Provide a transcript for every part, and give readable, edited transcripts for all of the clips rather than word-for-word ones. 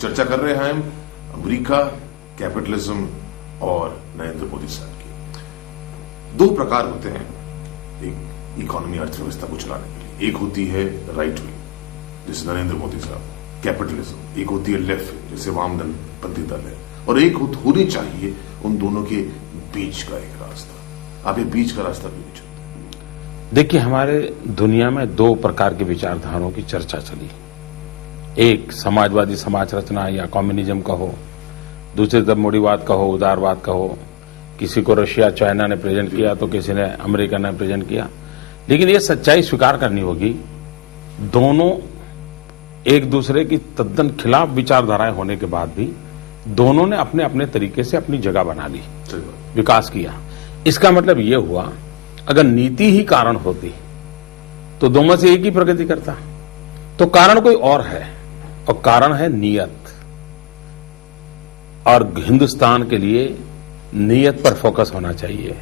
चर्चा कर रहे हैं हम अमेरिका, कैपिटलिज्म और नरेंद्र मोदी साहब की। दो प्रकार होते हैं एक इकोनॉमी, अर्थव्यवस्था को चलाने के लिए। एक होती है राइट विंग जैसे नरेंद्र मोदी साहब, कैपिटलिज्म। एक होती है लेफ्ट विंग जैसे वामपंथी दल है, और एक होनी चाहिए उन दोनों के बीच का एक रास्ता। आप ये बीच का रास्ता क्यों चलते हैं? देखिए, हमारे दुनिया में दो प्रकार की विचारधाराओं की चर्चा चली। एक समाजवादी समाज रचना या कम्युनिज्म कहो, दूसरी तरफ मोदीवाद कहो, उदारवाद कहो। किसी को रशिया चाइना ने प्रेजेंट किया तो किसी ने अमेरिका ने प्रेजेंट किया। लेकिन ये सच्चाई स्वीकार करनी होगी, दोनों एक दूसरे की तद्दन खिलाफ विचारधाराएं होने के बाद भी दोनों ने अपने अपने तरीके से अपनी जगह बना ली, विकास किया। इसका मतलब ये हुआ, अगर नीति ही कारण होती तो दो में से एक ही प्रगति करता। तो कारण कोई और है, और कारण है नीयत। और हिंदुस्तान के लिए नीयत पर फोकस होना चाहिए।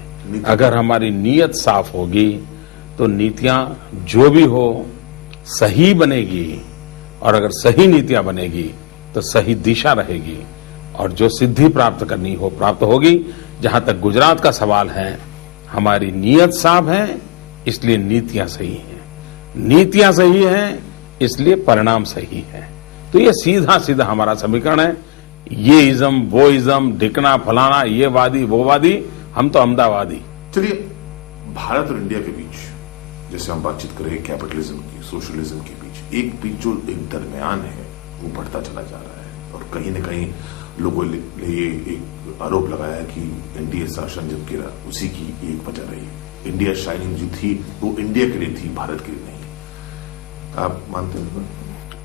अगर हमारी नीयत साफ होगी तो नीतियां जो भी हो सही बनेगी, और अगर सही नीतियां बनेगी तो सही दिशा रहेगी, और जो सिद्धि प्राप्त करनी हो प्राप्त होगी। जहां तक गुजरात का सवाल है, हमारी नीयत साफ है इसलिए नीतियां सही हैं, नीतियां सही हैं इसलिए परिणाम सही है। तो ये सीधा सीधा हमारा समीकरण है। ये इज्म, वो इज्म, ढिकना फलाना, ये वादी वो वादी, हम तो अहमदाबादी। चलिए, भारत और इंडिया के बीच जैसे हम बातचीत करें कैपिटलिज्म की, सोशलिज्म के बीच, एक एक दरमियान है वो बढ़ता चला जा रहा है। और कहीं न कहीं लोगों ने ये एक आरोप लगाया कि एनडीए शासन जब गिरा उसी की एक वजह रही। इंडिया शाइनिंग जो थी वो इंडिया के लिए थी, भारत के लिए नहीं। आप मानते हैं?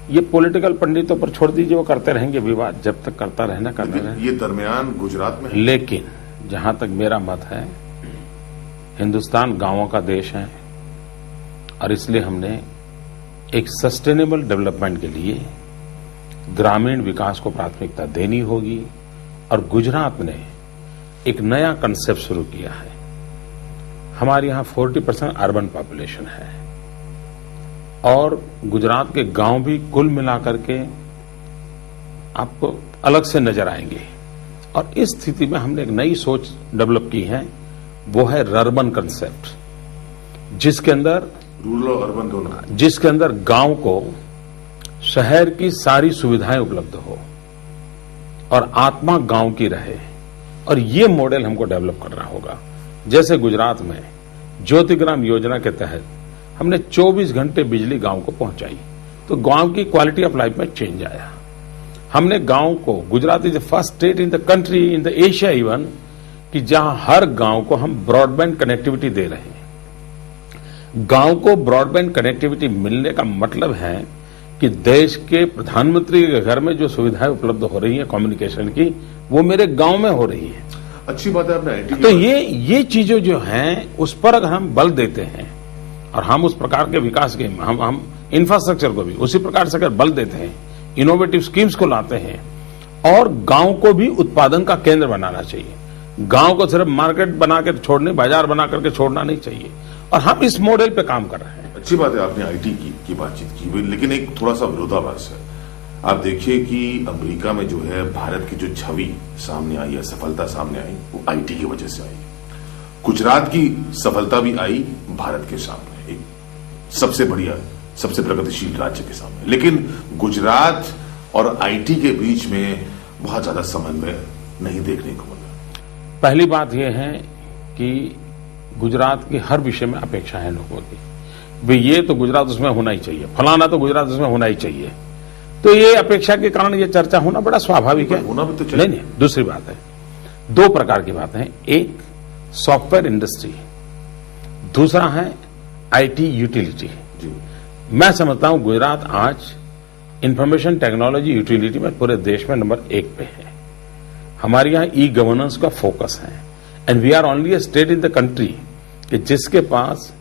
ये पॉलिटिकल पंडितों पर छोड़ दीजिए, वो करते रहेंगे विवाद, जब तक करता रहना करते रहे। ये दरमियान गुजरात में, लेकिन जहां तक मेरा मत है, हिंदुस्तान गांवों का देश है, और इसलिए हमने एक सस्टेनेबल डेवलपमेंट के लिए ग्रामीण विकास को प्राथमिकता देनी होगी। और गुजरात ने एक नया कंसेप्ट शुरू किया है। हमारे यहां 40% अर्बन पॉपुलेशन है, और गुजरात के गांव भी कुल मिलाकर के आपको अलग से नजर आएंगे। और इस स्थिति में हमने एक नई सोच डेवलप की है, वो है रर्बन कंसेप्ट, जिसके अंदर रूरल और अर्बन दोनों, जिसके अंदर गांव को शहर की सारी सुविधाएं उपलब्ध हो और आत्मा गांव की रहे। और ये मॉडल हमको डेवलप करना होगा। जैसे गुजरात में ज्योतिग्राम योजना के तहत हमने 24 घंटे बिजली गांव को पहुंचाई, तो गांव की क्वालिटी ऑफ लाइफ में चेंज आया। हमने गांव को, Gujarat is the first state in the country, in the Asia even, कि जहां हर गांव को हम ब्रॉडबैंड कनेक्टिविटी दे रहे हैं। गांव को ब्रॉडबैंड कनेक्टिविटी मिलने का मतलब है कि देश के प्रधानमंत्री के घर में जो सुविधाएं उपलब्ध हो रही है कम्युनिकेशन की, वो मेरे गांव में हो रही है। अच्छी बात है। आपने तो ये चीजें जो हैं उस पर अगर हम बल देते हैं, और हम उस प्रकार के विकास के हम इंफ्रास्ट्रक्चर को भी उसी प्रकार से अगर बल देते हैं, इनोवेटिव स्कीम्स को लाते हैं, और गांव को भी उत्पादन का केंद्र बनाना चाहिए। गांव को सिर्फ मार्केट बनाकर छोड़ने, बाजार बना करके छोड़ना नहीं चाहिए। और हम इस मॉडल पे काम कर रहे हैं। अच्छी बात है, आपने आईटी की बातचीत की, लेकिन एक थोड़ा सा विरोधाभास है। आप देखिए कि अमेरिका में जो है भारत की जो छवि सामने आई है, सफलता सामने आई, वो आईटी की वजह से आई। गुजरात की सफलता भी आई भारत के सामने, एक सबसे बढ़िया, सबसे प्रगतिशील राज्य के सामने। लेकिन गुजरात और आईटी के बीच में बहुत ज्यादा समन्वय नहीं देखने को मिला। पहली बात यह है कि गुजरात के हर विषय में अपेक्षाएं लोगों की, वे ये तो गुजरात उसमें होना ही चाहिए, फलाना तो गुजरात उसमें होना ही चाहिए। तो ये अपेक्षा के कारण ये चर्चा होना बड़ा स्वाभाविक है। होना भी तो चाहिए। नहीं, दूसरी बात है, दो प्रकार की बातें हैं। एक सॉफ्टवेयर इंडस्ट्री, दूसरा है आईटी यूटिलिटी। मैं समझता हूं गुजरात आज इंफॉर्मेशन टेक्नोलॉजी यूटिलिटी में पूरे देश में नंबर 1 पे है। हमारे यहां ई गवर्नेंस का फोकस है, and we are only a state in the country कि जिसके पास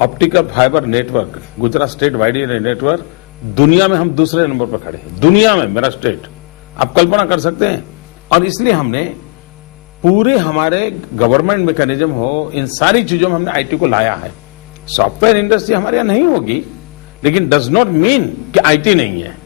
optical fibre network, Gujarat state wide network, दुनिया में हम दूसरे नंबर पर खड़े हैं। दुनिया में मेरा स्टेट, आप कल्पना कर सकते हैं। और इसलिए हमने पूरे हमारे गवर्नमेंट मैकेनिज्म हो, इन सारी चीजों में हमने आईटी को लाया है। सॉफ्टवेयर इंडस्ट्री हमारे यहां नहीं होगी, लेकिन डज नॉट मीन कि आईटी नहीं है।